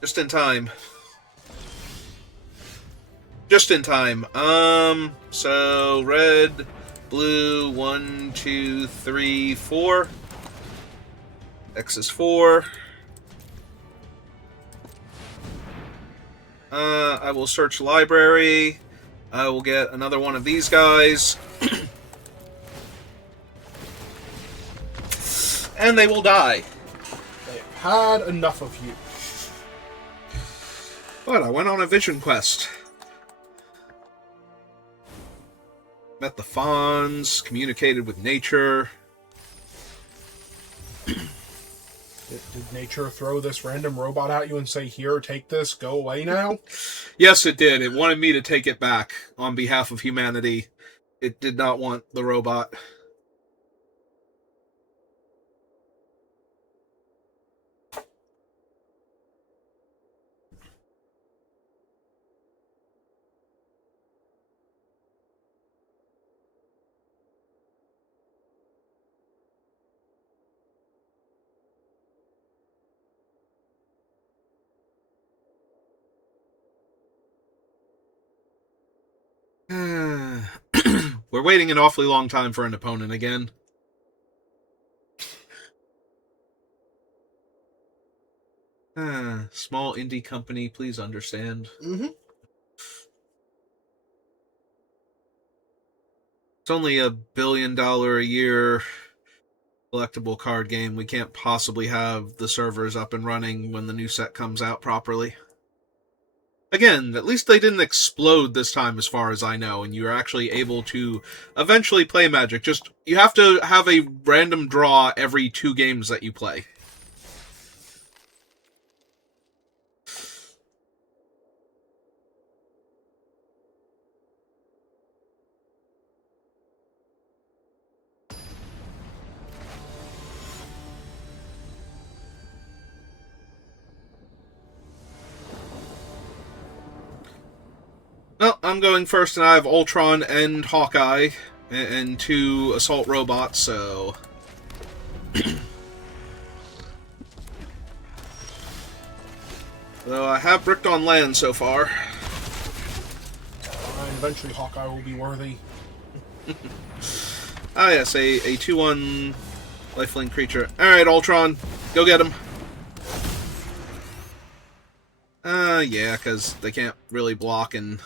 Just in time. Just in time. So red, blue, 1, 2, 3, 4. X is 4. I will search library. I will get another one of these guys. And they will die. They've had enough of you. But I went on a vision quest. Met the Fawns, communicated with nature. Did nature throw this random robot at you and say, here, take this, go away now? Yes, it did. It wanted me to take it back on behalf of humanity. It did not want the robot. We're waiting an awfully long time for an opponent again. Small indie company, please understand. Mm-hmm. It's only $1 billion a year collectible card game. We can't possibly have the servers up and running when the new set comes out properly. Again, at least they didn't explode this time as far as I know, and you're actually able to eventually play Magic. Just, you have to have a random draw every 2 games that you play. Well, I'm going first, and I have Ultron and Hawkeye, and 2 assault robots, so... Though I have bricked on land so far. And eventually Hawkeye will be worthy. Ah, yes, a 2-1 lifelink creature. Alright, Ultron, go get him. Yeah, because they can't really block, and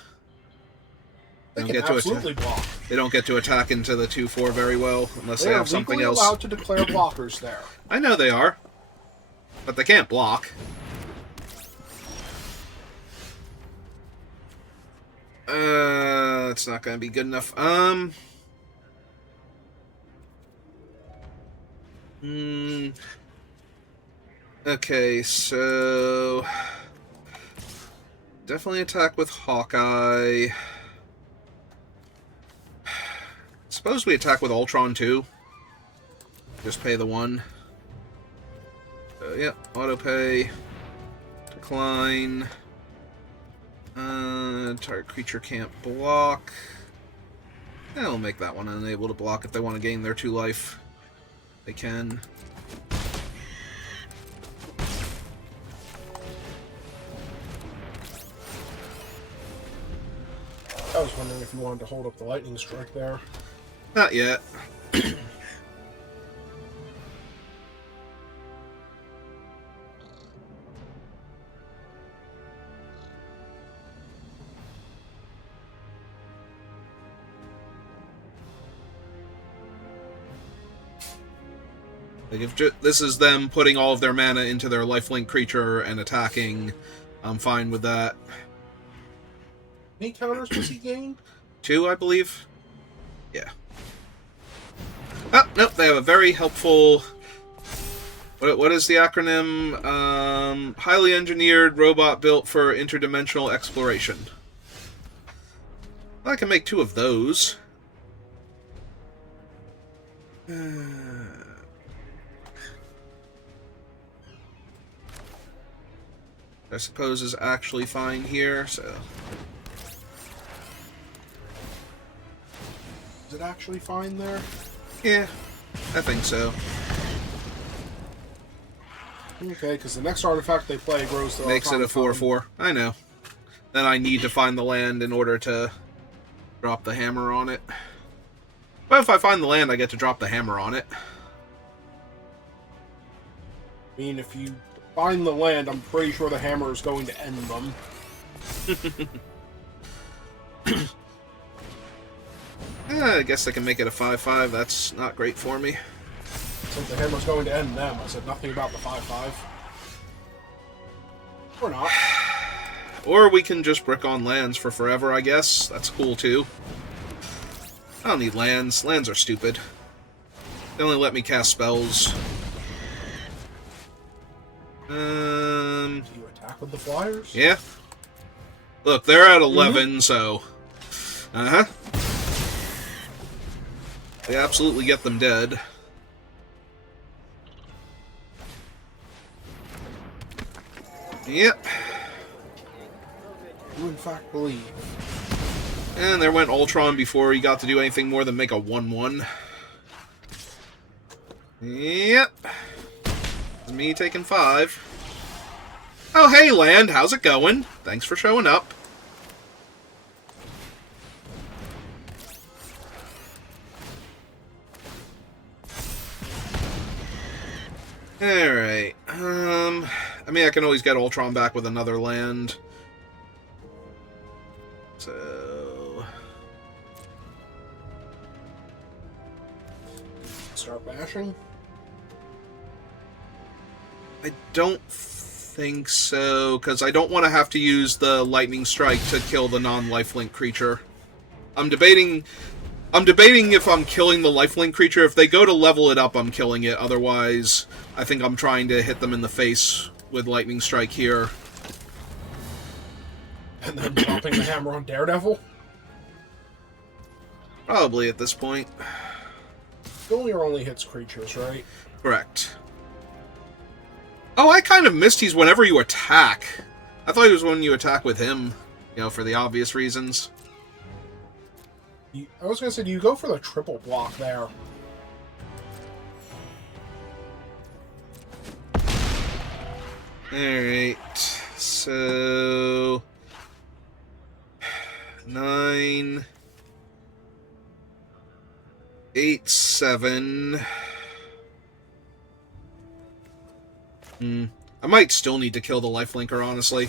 They don't can get to absolutely block. They don't get to attack into the 2/4 very well unless they have something legally else. allowed to declare blockers there. I know they are, but they can't block. It's not going to be good enough. Okay, so definitely attack with Hawkeye. Suppose we attack with Ultron too. Just pay the 1. Yep, auto pay. Decline. Target creature can't block. Yeah, I'll make that one unable to block if they want to gain their 2 life. They can. I was wondering if you wanted to hold up the lightning strike there. Not yet. Like, if this is them putting all of their mana into their lifelink creature and attacking, I'm fine with that. How many counters does he gain? 2, I believe. Yeah. Oh, nope, they have a very helpful... What is the acronym? Highly engineered robot built for interdimensional exploration. I can make 2 of those. I suppose is actually fine here, so... Is it actually fine there? Yeah, I think so. Okay, because the next artifact they play grows to... Makes it a 4/4. I know. Then I need to find the land in order to drop the hammer on it. But if I find the land, I get to drop the hammer on it. I mean, if you find the land, I'm pretty sure the hammer is going to end them. I guess I can make it a 5/5. That's not great for me. Since the hammer's going to end them, I said nothing about the 5/5. Or not. Or we can just brick on lands for forever, I guess. That's cool, too. I don't need lands. Lands are stupid. They only let me cast spells. Do you attack with the flyers? Yeah. Look, they're at 11, so... Uh-huh. They absolutely get them dead. Yep. You in fact believe. And there went Ultron before he got to do anything more than make a 1/1. Yep. It's me taking 5. Oh, hey, land. How's it going? Thanks for showing up. Alright. I mean, I can always get Ultron back with another land. So... Start bashing? I don't think so, because I don't want to have to use the lightning strike to kill the non-lifelink creature. I'm debating if I'm killing the lifelink creature. If they go to level it up, I'm killing it. Otherwise, I think I'm trying to hit them in the face with lightning strike here. And then dropping the hammer on Daredevil? Probably at this point. Failure only hits creatures, right? Correct. Oh, I kind of missed he's whenever you attack. I thought he was when you attack with him, you know, for the obvious reasons. I was going to say, do you go for the triple block there? Alright, so... 9... 8, 7... I might still need to kill the lifelinker, honestly.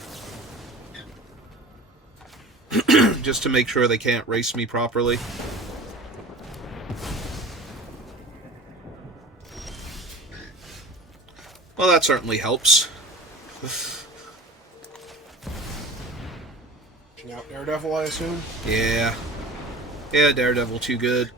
Just to make sure they can't race me properly. Well, that certainly helps. Out Daredevil, I assume? Yeah. Yeah, Daredevil too good.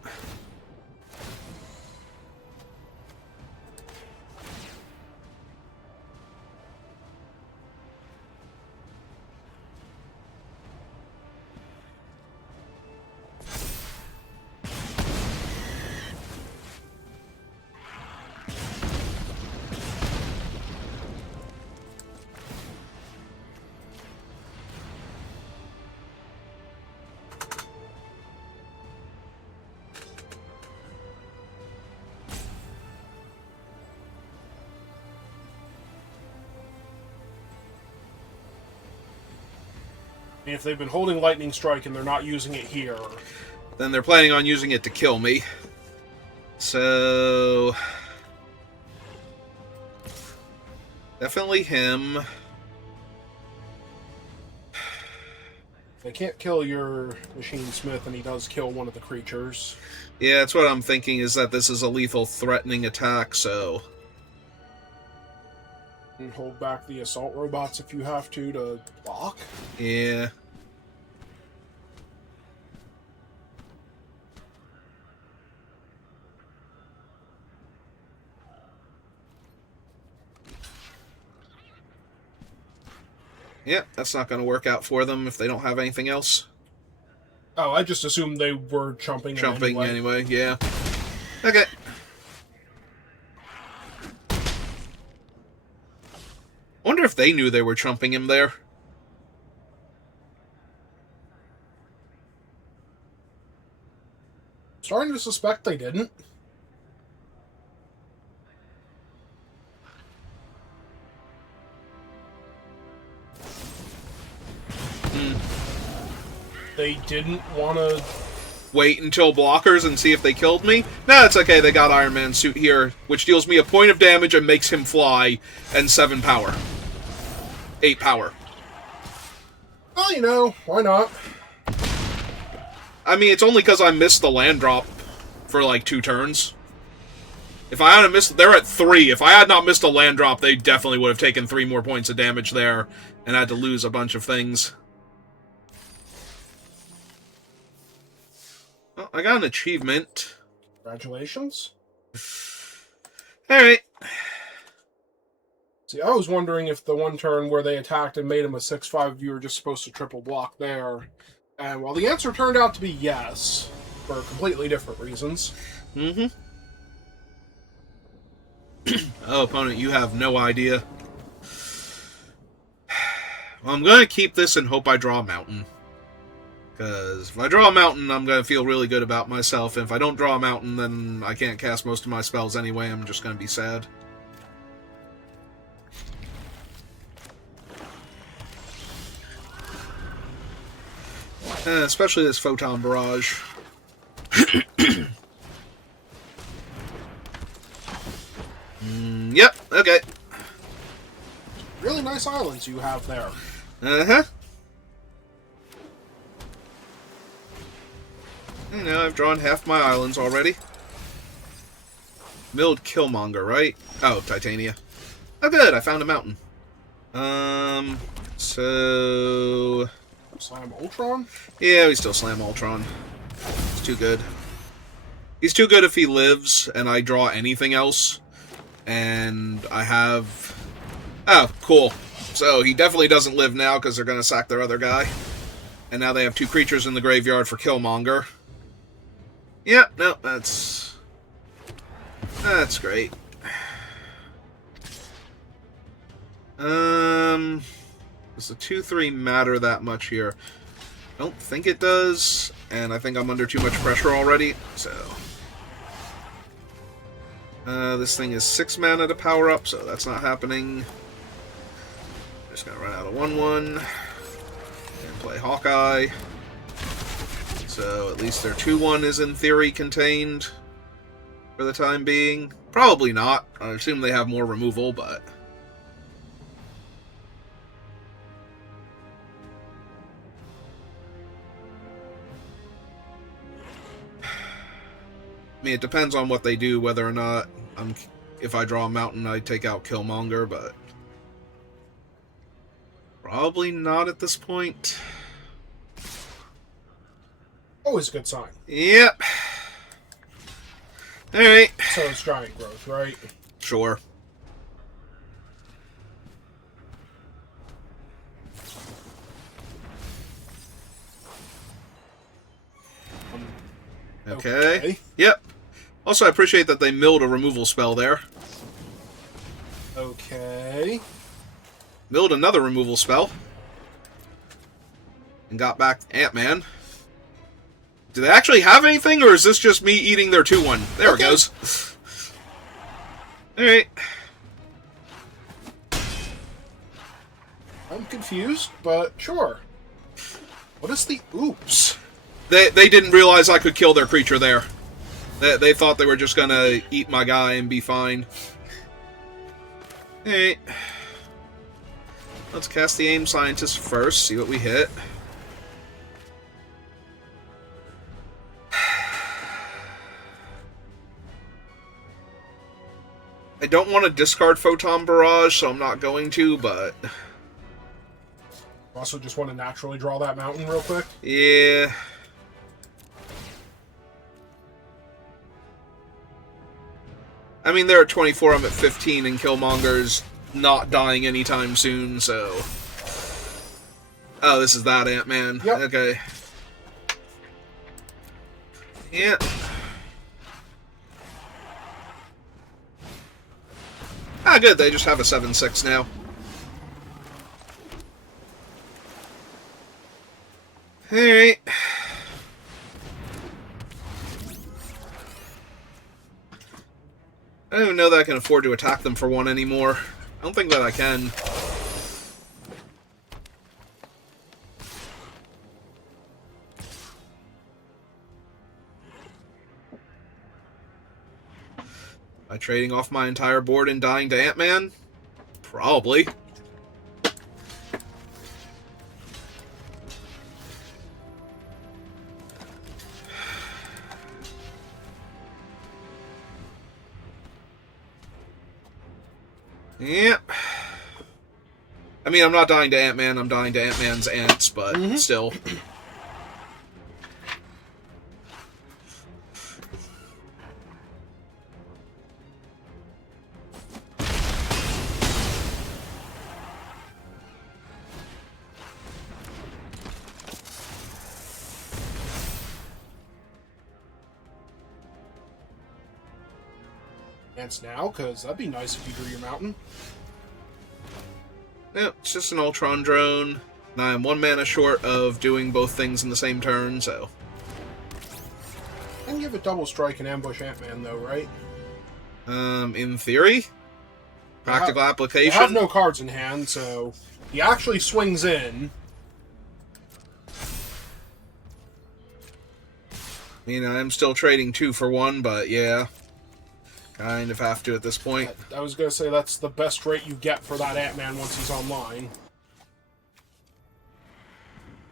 If they've been holding Lightning Strike and they're not using it here... Then they're planning on using it to kill me. So... definitely him. They can't kill your Machine Smith, and he does kill one of the creatures. Yeah, that's what I'm thinking, is that this is a lethal threatening attack, so... And hold back the assault robots if you have to block. Yeah. Yeah, that's not going to work out for them if they don't have anything else. Oh, I just assumed they were chumping Anyway, yeah. Okay. Wonder if they knew they were chumping him there. Starting to suspect they didn't. They didn't want to... Wait until blockers and see if they killed me? Nah, it's okay, they got Iron Man's suit here, which deals me a point of damage and makes him fly, and 7 power. 8 power. Well, you know, why not? I mean, it's only because I missed the land drop for like 2 turns. If I hadn't missed... They're at 3. If I had not missed a land drop, they definitely would have taken 3 more points of damage there, and had to lose a bunch of things. Well, I got an achievement. Congratulations. Alright. See, I was wondering if the one turn where they attacked and made him a 6-5, you were just supposed to triple block there. And, well, the answer turned out to be yes, for completely different reasons. Mm-hmm. Oh, opponent, you have no idea. Well, I'm going to keep this and hope I draw a mountain. Because if I draw a mountain, I'm going to feel really good about myself. And if I don't draw a mountain, then I can't cast most of my spells anyway. I'm just going to be sad. Especially this Photon Barrage. Yep, okay. Really nice islands you have there. Uh-huh. You know, I've drawn half my islands already. Milled Killmonger, right? Oh, Titania. Oh, good, I found a mountain. So Slam Ultron? yeah, we still slam Ultron. He's too good. He's too good if he lives and I draw anything else. And I have... Oh, cool. So he definitely doesn't live now because they're going to sack their other guy. And now they have 2 creatures in the graveyard for Killmonger. Yeah, no, that's great. Does the 2/3 matter that much here? I don't think it does, and I think I'm under too much pressure already, so... this thing is 6 mana to power up, so that's not happening. Just gonna run out of 1/1 and play Hawkeye. So at least their 2/1 is in theory contained for the time being. Probably not. I assume they have more removal, but... I mean, it depends on what they do, whether or not if I draw a mountain, I take out Killmonger, but probably not at this point. Always a good sign. Yep. Alright. So it's giant growth, right? Sure. Okay. Yep. Also, I appreciate that they milled a removal spell there. Okay. Milled another removal spell. And got back Ant-Man. Do they actually have anything, or is this just me eating their 2/1? There it goes. Alright. I'm confused, but sure. What is the oops? They didn't realize I could kill their creature there. They thought they were just gonna eat my guy and be fine. Alright. Let's cast the Aim Scientist first, see what we hit. I don't want to discard Photon Barrage, so I'm not going to, but... Also just want to naturally draw that mountain real quick. Yeah... I mean, they're at 24, I'm at 15, and Killmonger's not dying anytime soon, so... Oh, this is that Ant-Man. Yep. Okay. Yeah. Ah, good, they just have a 7/6 now. Alright. I don't even know that I can afford to attack them for 1 anymore. I don't think that I can. By trading off my entire board and dying to Ant-Man? Probably. Yep. I mean, I'm not dying to Ant-Man, I'm dying to Ant-Man's ants, but still. Ants now, because that'd be nice if you drew your mountain. Yep, it's just an Ultron drone. Now I'm 1 mana short of doing both things in the same turn, so... I can give it double strike and ambush Ant-Man, though, right? In theory? Practical application? They have no cards in hand, so he actually swings in. I mean, I'm still trading 2 for 1, but yeah. Kind of have to at this point. I was going to say that's the best rate you get for that Ant-Man once he's online.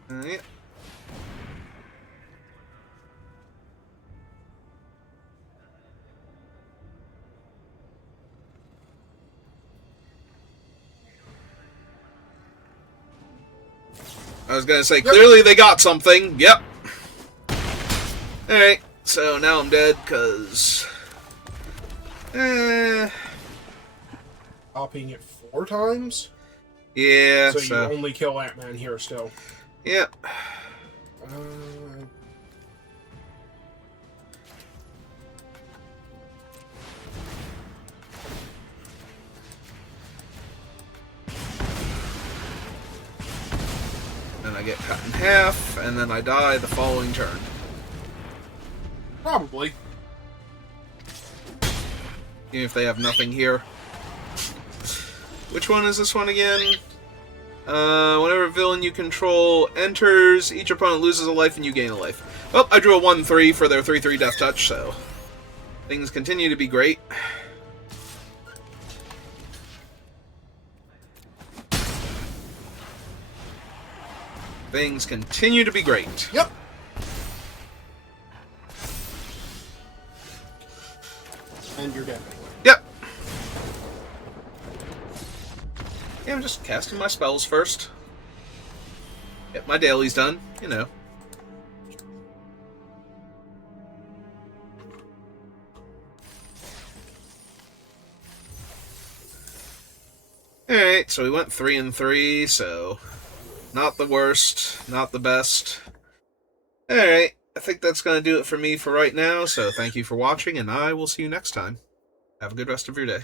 Yeah. I was gonna say, clearly they got something. Yep. Alright, so now I'm dead, because... Copying it 4 times? Yeah, so you only kill Ant-Man here still. Yep. Then I get cut in half, and then I die the following turn. Probably. Even if they have nothing here. Which one is this one again? Whenever a villain you control enters, each opponent loses a life and you gain a life. Well, I drew a 1-3 for their 3-3 Death Touch, so things continue to be great. Things continue to be great. Yep. And you're dead. Yep. Yeah, I'm just casting my spells first. Get my dailies done, you know. Alright, so we went 3-3, so not the worst, not the best. Alright, I think that's going to do it for me for right now, so thank you for watching, and I will see you next time. Have a good rest of your day.